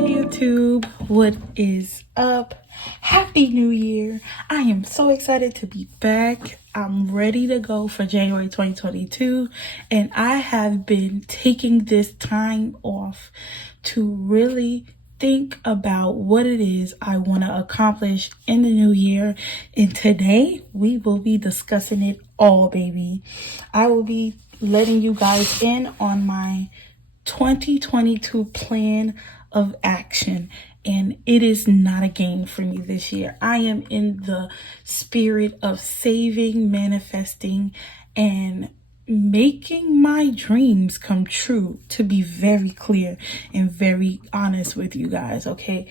YouTube, what is up? Happy New Year. I am so excited to be back. I'm ready to go for January 2022, and I have been taking this time off to really think about what it is I want to accomplish in the new year. And today we will be discussing it all, baby. I will be letting you guys in on my 2022 plan of action, and it is not a game for me this year. I am in the spirit of saving, manifesting, and making my dreams come true, to be very clear and very honest with you guys, okay?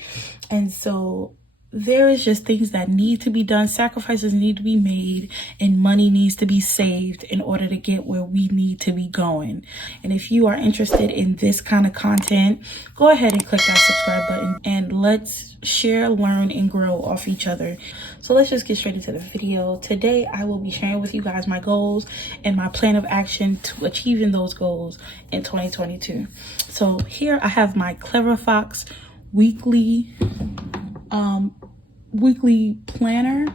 And so there is just things that need to be done, sacrifices need to be made, and money needs to be saved in order to get where we need to be going. And if you are interested in this kind of content, go ahead and click that subscribe button, and let's share, learn, and grow off each other. So let's just get straight into the video. Today I will be sharing with you guys my goals and my plan of action to achieving those goals in 2022. So here I have my Clever Fox weekly planner,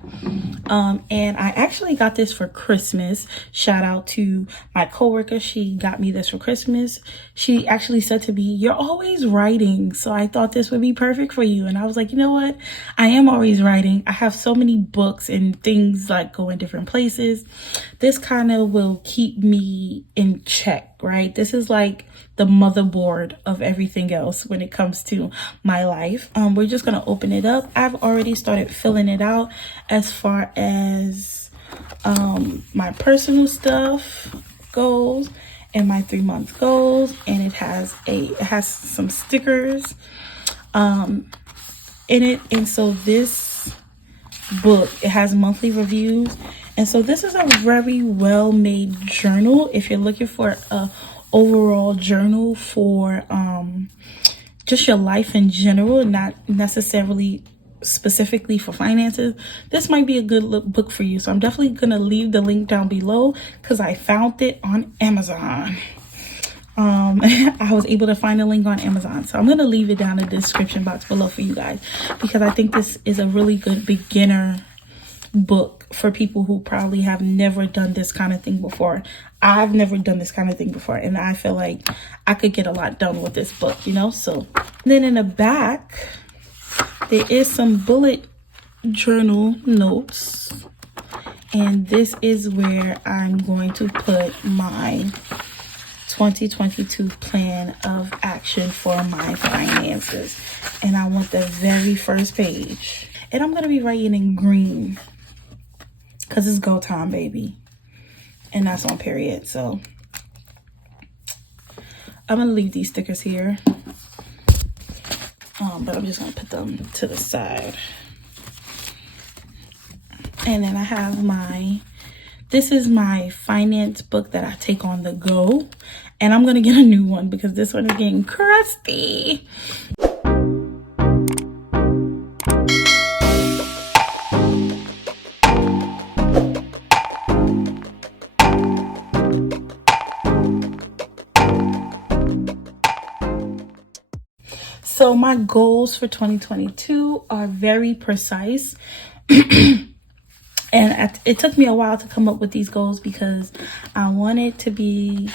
and I actually got this for Christmas. Shout out to my coworker, she got me this for Christmas. She actually said to me, "You're always writing, so I thought this would be perfect for you." And I was like, you know what, I am always writing. I have so many books and things like go in different places. This kind of will keep me in check, right? This is like the motherboard of everything else when it comes to my life. We're just gonna open it up. I've already started filling it out as far as my personal stuff goes and my 3-month goals, and it has some stickers in it. And so this book, it has monthly reviews, and so this is a very well made journal if you're looking for a overall journal for just your life in general, not necessarily specifically for finances. This might be a good book for you. So I'm definitely gonna leave the link down below because I found it on Amazon. I was able to find a link on Amazon, so I'm gonna leave it down in the description box below for you guys, because I think this is a really good beginner book for people who probably have never done this kind of thing before. I've never done this kind of thing before, and I feel like I could get a lot done with this book, you know? So then in the back, there is some bullet journal notes, and this is where I'm going to put my 2022 plan of action for my finances. And I want the very first page, and I'm going to be writing in green because it's go time, baby. And that's on period. So I'm going to leave these stickers here. But I'm just going to put them to the side. And then I have this is my finance book that I take on the go. And I'm going to get a new one because this one is getting crusty. So my goals for 2022 are very precise. And it took me a while to come up with these goals because I wanted to be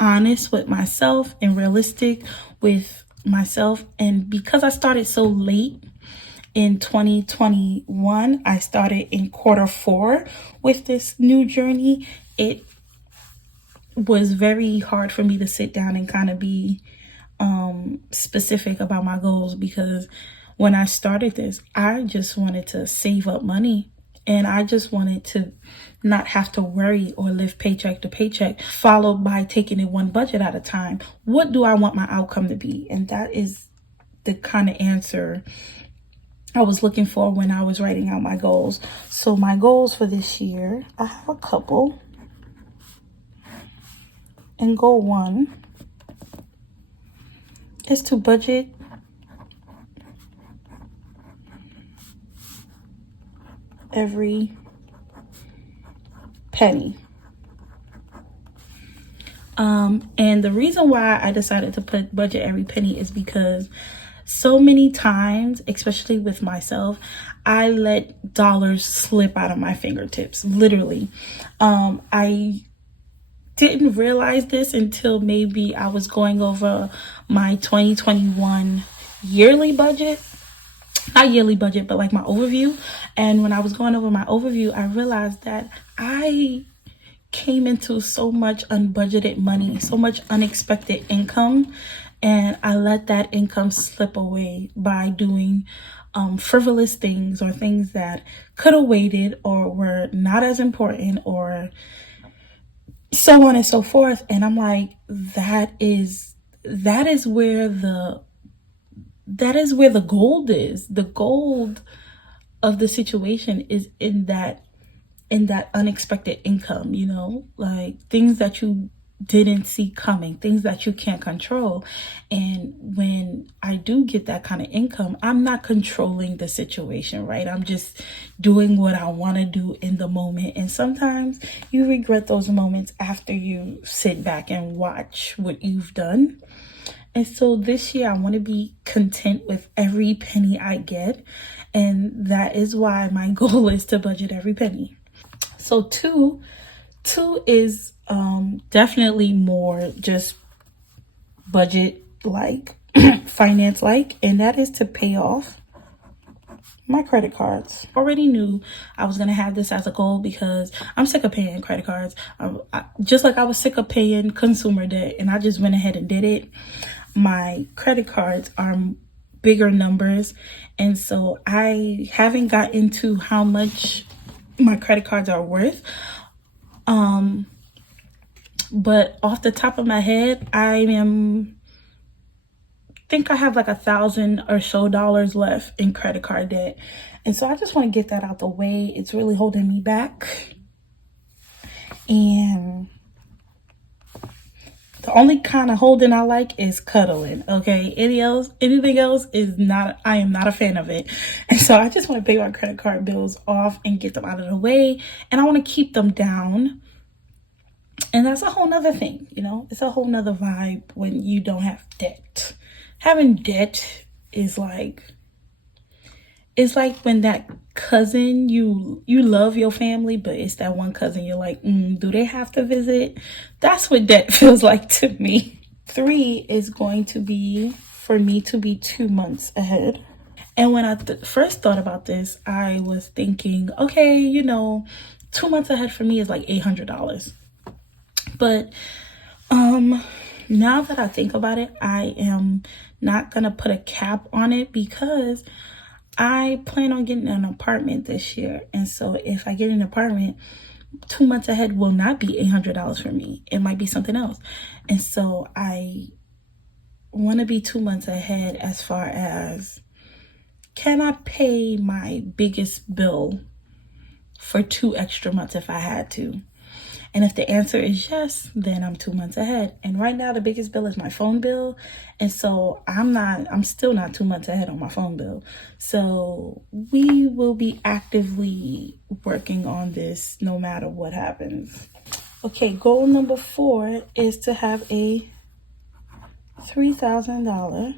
honest with myself and realistic with myself. And because I started so late in 2021, I started in Q4 with this new journey. It was very hard for me to sit down and kind of be specific about my goals, because when I started this, I just wanted to save up money, and I just wanted to not have to worry or live paycheck to paycheck, followed by taking it one budget at a time. What do I want my outcome to be? And that is the kind of answer I was looking for when I was writing out my goals. So my goals for this year, I have a couple. And goal 1 is to budget every penny. And the reason why I decided to put budget every penny is because so many times, especially with myself, I let dollars slip out of my fingertips, literally. I didn't realize this until maybe I was going over my 2021 yearly budget. Not yearly budget, but like my overview. And when I was going over my overview, I realized that I came into so much unbudgeted money, so much unexpected income, and I let that income slip away by doing frivolous things or things that could have waited or were not as important or so on and so forth. And I'm like, that is where the gold is. The gold of the situation is in that unexpected income, like things that you didn't see coming, things that you can't control. And when I do get that kind of income, I'm not controlling the situation, right? I'm just doing what I want to do in the moment. And sometimes you regret those moments after you sit back and watch what you've done. And so this year, I want to be content with every penny I get. And that is why my goal is to budget every penny. So two is definitely more just budget like, finance like, and that is to pay off my credit cards. Already knew I was going to have this as a goal because I'm sick of paying credit cards. Just like I was sick of paying consumer debt, and I just went ahead and did it. My credit cards are bigger numbers, and so I haven't got into how much my credit cards are worth. But off the top of my head, I think I have like $1,000 or so left in credit card debt. And so I just want to get that out the way. It's really holding me back. And the only kind of holding I like is cuddling. Okay. Anything else is not, I am not a fan of it. And so I just want to pay my credit card bills off and get them out of the way. And I want to keep them down. And that's a whole nother thing, it's a whole nother vibe when you don't have debt. Having debt is like, it's like when that cousin, you love your family, but it's that one cousin you're like, do they have to visit? That's what debt feels like to me. 3 is going to be for me to be 2 months ahead. And when I first thought about this, I was thinking, okay, 2 months ahead for me is like $800. But now that I think about it, I am not going to put a cap on it because I plan on getting an apartment this year. And so if I get an apartment, 2 months ahead will not be $800 for me. It might be something else. And so I want to be 2 months ahead as far as, can I pay my biggest bill for 2 extra months if I had to? And if the answer is yes, then I'm 2 months ahead. And right now the biggest bill is my phone bill. And so I'm still not 2 months ahead on my phone bill. So we will be actively working on this no matter what happens. Okay, goal number 4 is to have a $3,000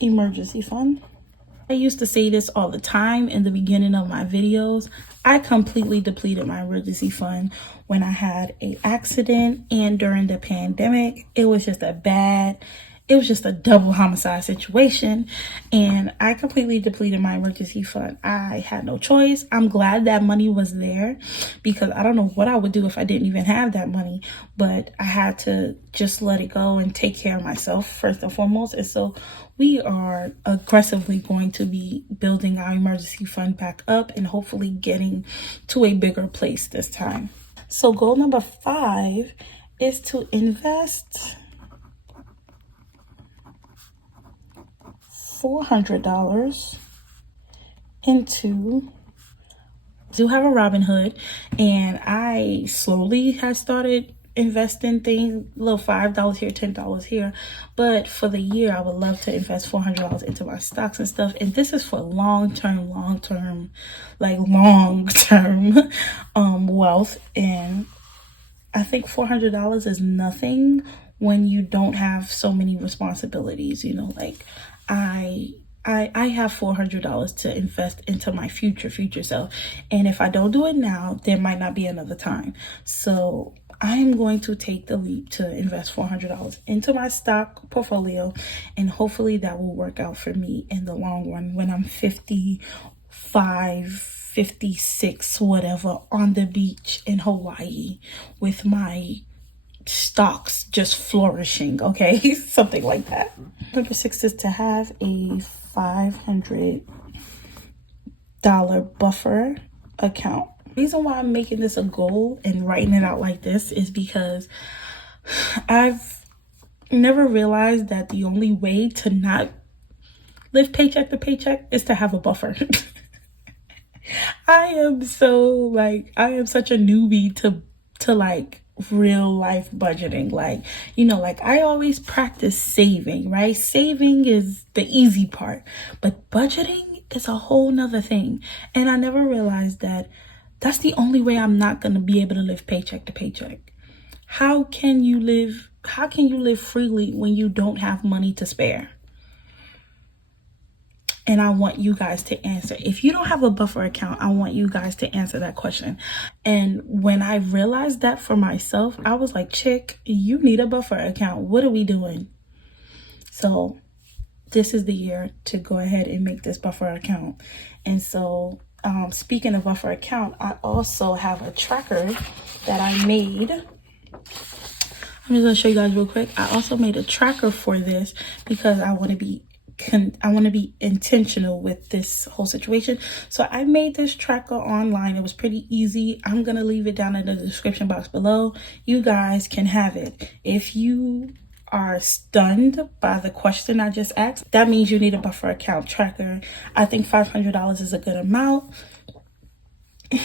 emergency fund. I used to say this all the time in the beginning of my videos. I completely depleted my emergency fund when I had an accident and during the pandemic. It was just a double homicide situation, and I completely depleted my emergency fund. I had no choice. I'm glad that money was there because I don't know what I would do if I didn't even have that money, but I had to just let it go and take care of myself first and foremost. And so we are aggressively going to be building our emergency fund back up and hopefully getting to a bigger place this time. So goal number 5 is to invest $400 into, I do have a Robinhood, and I slowly have started invest in things, little $5 here, $10 here. But for the year, I would love to invest $400 into my stocks and stuff. And this is for long-term, like long-term wealth. And I think $400 is nothing when you don't have so many responsibilities. You know, like I have $400 to invest into my future self. And if I don't do it now, there might not be another time. So I'm going to take the leap to invest $400 into my stock portfolio. And hopefully that will work out for me in the long run when I'm 55, 56, whatever, on the beach in Hawaii with my stocks just flourishing, okay? Something like that. Number 6 is to have a $500 buffer account. The reason why I'm making this a goal and writing it out like this is because I've never realized that the only way to not live paycheck to paycheck is to have a buffer. I am such a newbie to like real life budgeting. Like, you know, like I always practice saving, right? Saving is the easy part, but budgeting is a whole nother thing. And I never realized that that's the only way I'm not going to be able to live paycheck to paycheck. How can you live freely when you don't have money to spare? And I want you guys to answer. If you don't have a buffer account, I want you guys to answer that question. And when I realized that for myself, I was like, chick, you need a buffer account. What are we doing? So this is the year to go ahead and make this buffer account. And so speaking of buffer account, I also have a tracker that I made. I'm just going to show you guys real quick. I also made a tracker for this because I want to be intentional with this whole situation. So I made this tracker online. It was pretty easy. I'm going to leave it down in the description box below. You guys can have it. If you are stunned by the question I just asked, that means you need a buffer account tracker. I think $500 is a good amount.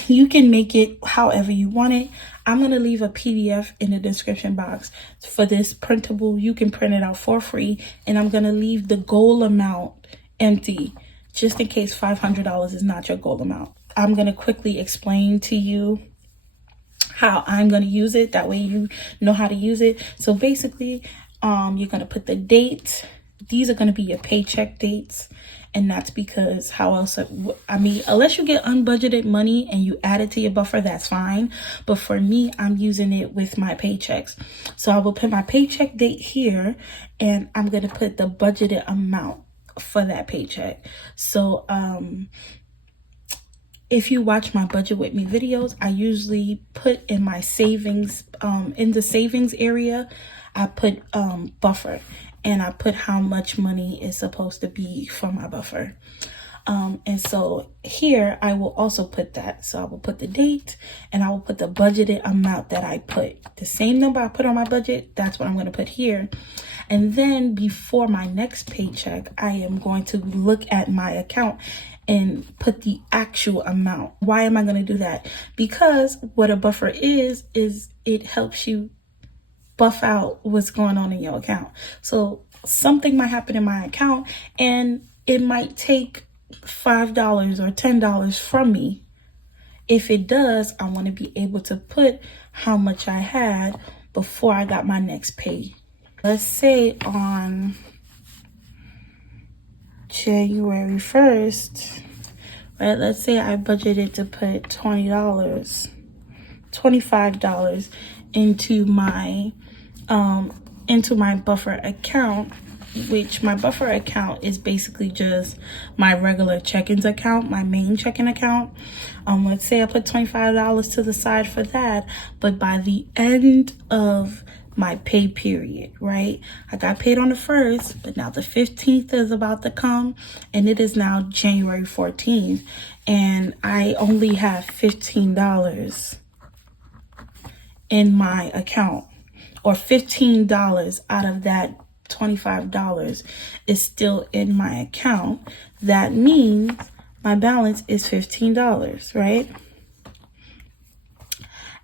You can make it however you want it. I'm going to leave a PDF in the description box for this printable. You can print it out for free. And I'm going to leave the goal amount empty just in case $500 is not your goal amount. I'm going to quickly explain to you how I'm going to use it. That way you know how to use it. So basically, you're going to put the date. These are going to be your paycheck dates. And that's because how else, unless you get unbudgeted money and you add it to your buffer, that's fine. But for me, I'm using it with my paychecks. So I will put my paycheck date here and I'm going to put the budgeted amount for that paycheck. So, if you watch my budget with me videos, I usually put in my savings, in the savings area, I put buffer. And I put how much money is supposed to be for my buffer. And so here I will also put that. So I will put the date and I will put the budgeted amount that I put. The same number I put on my budget, that's what I'm going to put here. And then before my next paycheck, I am going to look at my account and put the actual amount. Why am I going to do that? Because what a buffer is it helps you buff out what's going on in your account. So something might happen in my account and it might take $5 or $10 from me. If it does, I want to be able to put how much I had before I got my next pay. Let's say on January 1st, right? Let's say I budgeted to put $20, $25 into my buffer account, which my buffer account is basically just my regular check-ins account, my main checking account. Let's say I put $25 to the side for that, but by the end of my pay period, right? I got paid on the 1st, but now the 15th is about to come and it is now January 14th and I only have $15 in my account, or $15 out of that $25 is still in my account. That means my balance is $15, right?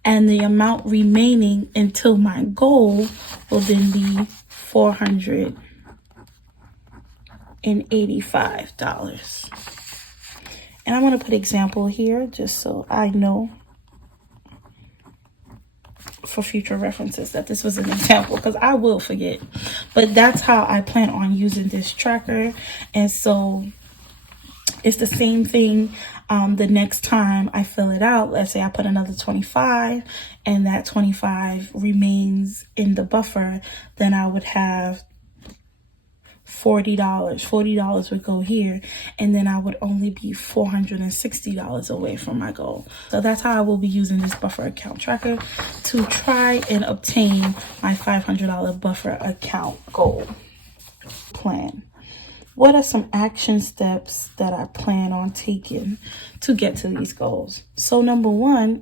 and the amount remaining until my goal will then be $485. And I'm going to put example here just so I know for future references that this was an example, because I will forget. But that's how I plan on using this tracker. And so it's the same thing. The next time I fill it out, let's say I put another 25 and that 25 remains in the buffer, then I would have $40. $40 would go here, and then I would only be $460 away from my goal. So that's how I will be using this buffer account tracker to try and obtain my $500 buffer account goal plan. What are some action steps that I plan on taking to get to these goals? So number one,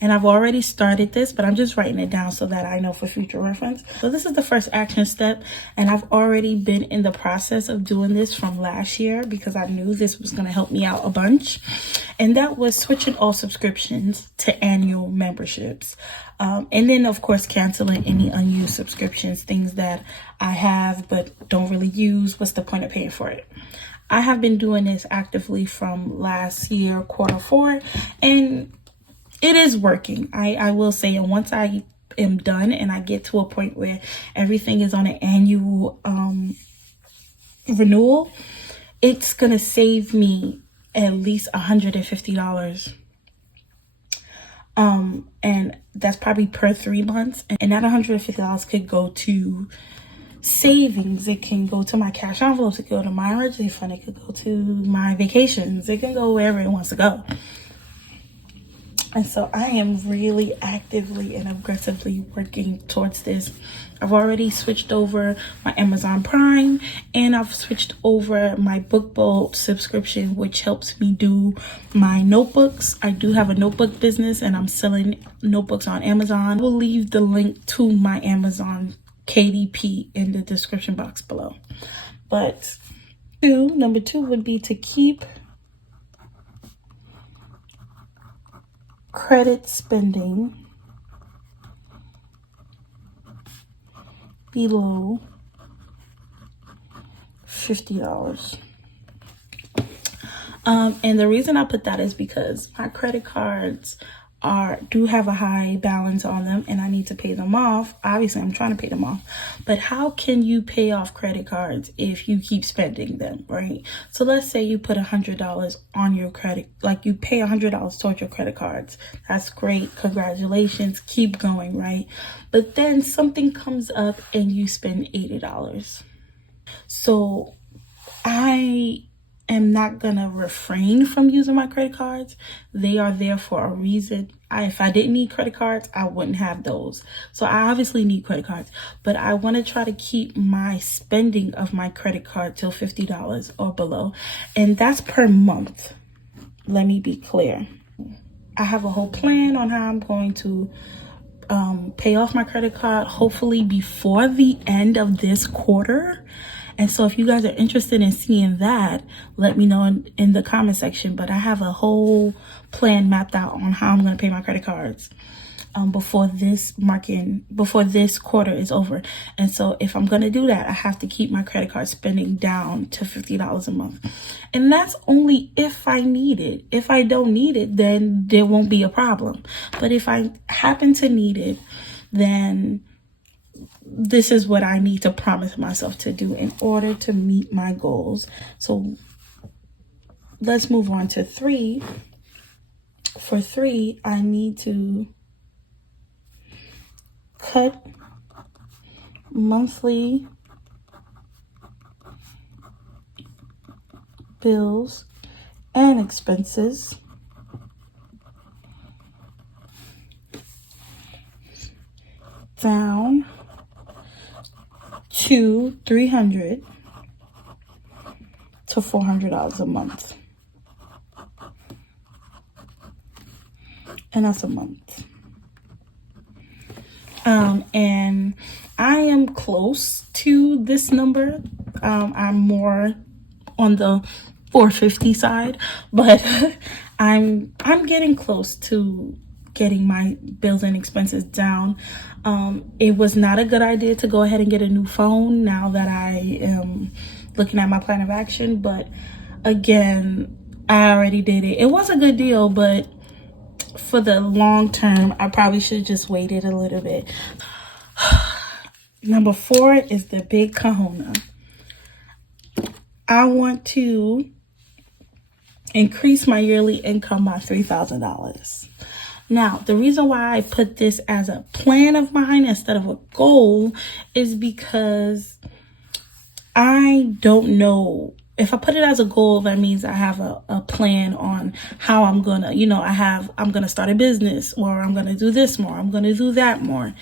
and I've already started this, but I'm just writing it down so that I know for future reference. So this is the first action step, and I've already been in the process of doing this from last year because I knew this was going to help me out a bunch. And that was switching all subscriptions to annual memberships. And then, of course, canceling any unused subscriptions, things that I have but don't really use. What's the point of paying for it? I have been doing this actively from last year, Q4, and it is working. I will say, and once I am done and I get to a point where everything is on an annual renewal, it's going to save me at least $150. And that's probably per 3 months. And that $150 could go to savings. It can go to my cash envelopes. It can go to my emergency fund. It could go to my vacations. It can go wherever it wants to go. And so I am really actively and aggressively working towards this. I've already switched over my Amazon Prime, and I've switched over my BookBolt subscription, which helps me do my notebooks. I do have a notebook business, and I'm selling notebooks on Amazon. I will leave the link to my Amazon KDP in the description box below. But number two would be to keep credit spending below $50. And the reason I put that is because my credit cards do have a high balance on them, and I need to pay them off. Obviously, I'm trying to pay them off. But how can you pay off credit cards if you keep spending them, right? So let's say you put $100 on your credit, like you pay $100 towards your credit cards. That's great. Congratulations. Keep going, right? But then something comes up and you spend $80. So I am not gonna refrain from using my credit cards. They are there for a reason. If I didn't need credit cards, I wouldn't have those. So I obviously need credit cards, but I want to try to keep my spending of my credit card till $50 or below, and that's per month. Let me be clear. I have a whole plan on how I'm going to pay off my credit card, hopefully before the end of this quarter. And so if you guys are interested in seeing that, let me know in the comment section. But I have a whole plan mapped out on how I'm going to pay my credit cards before this quarter is over. And so if I'm going to do that, I have to keep my credit card spending down to $50 a month. And that's only if I need it. If I don't need it, then there won't be a problem. But if I happen to need it, then this is what I need to promise myself to do in order to meet my goals. So let's move on to 3. For 3, I need to cut monthly bills and expenses down to $300 to $400 a month. And that's a month. And I am close to this number. I'm more on the 450 side, but I'm getting close to getting my bills and expenses down. It was not a good idea to go ahead and get a new phone now that I am looking at my plan of action, but again, I already did it. It was a good deal, but for the long term, I probably should have just waited a little bit. Number 4 is the big kahuna. I want to increase my yearly income by $3,000. Now, the reason why I put this as a plan of mine instead of a goal is because I don't know. If I put it as a goal, that means I have a plan on how I'm gonna, I'm gonna start a business, or I'm gonna do this more, I'm gonna do that more.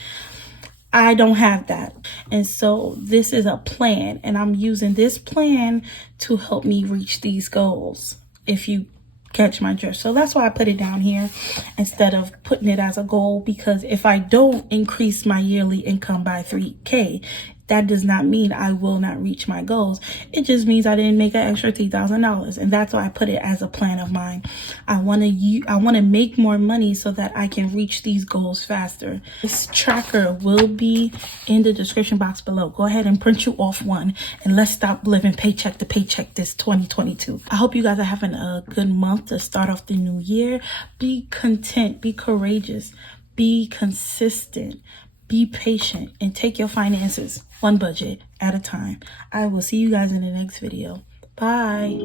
I don't have that. And so this is a plan, and I'm using this plan to help me reach these goals, if you catch my drift. So that's why I put it down here instead of putting it as a goal, because if I don't increase my yearly income by $3,000, that does not mean I will not reach my goals. It just means I didn't make an extra $3,000, and that's why I put it as a plan of mine. I want to make more money so that I can reach these goals faster. This tracker will be in the description box below. Go ahead and print you off one, and let's stop living paycheck to paycheck this 2022. I hope you guys are having a good month to start off the new year. Be content, be courageous, be consistent. Be patient and take your finances one budget at a time. I will see you guys in the next video. Bye.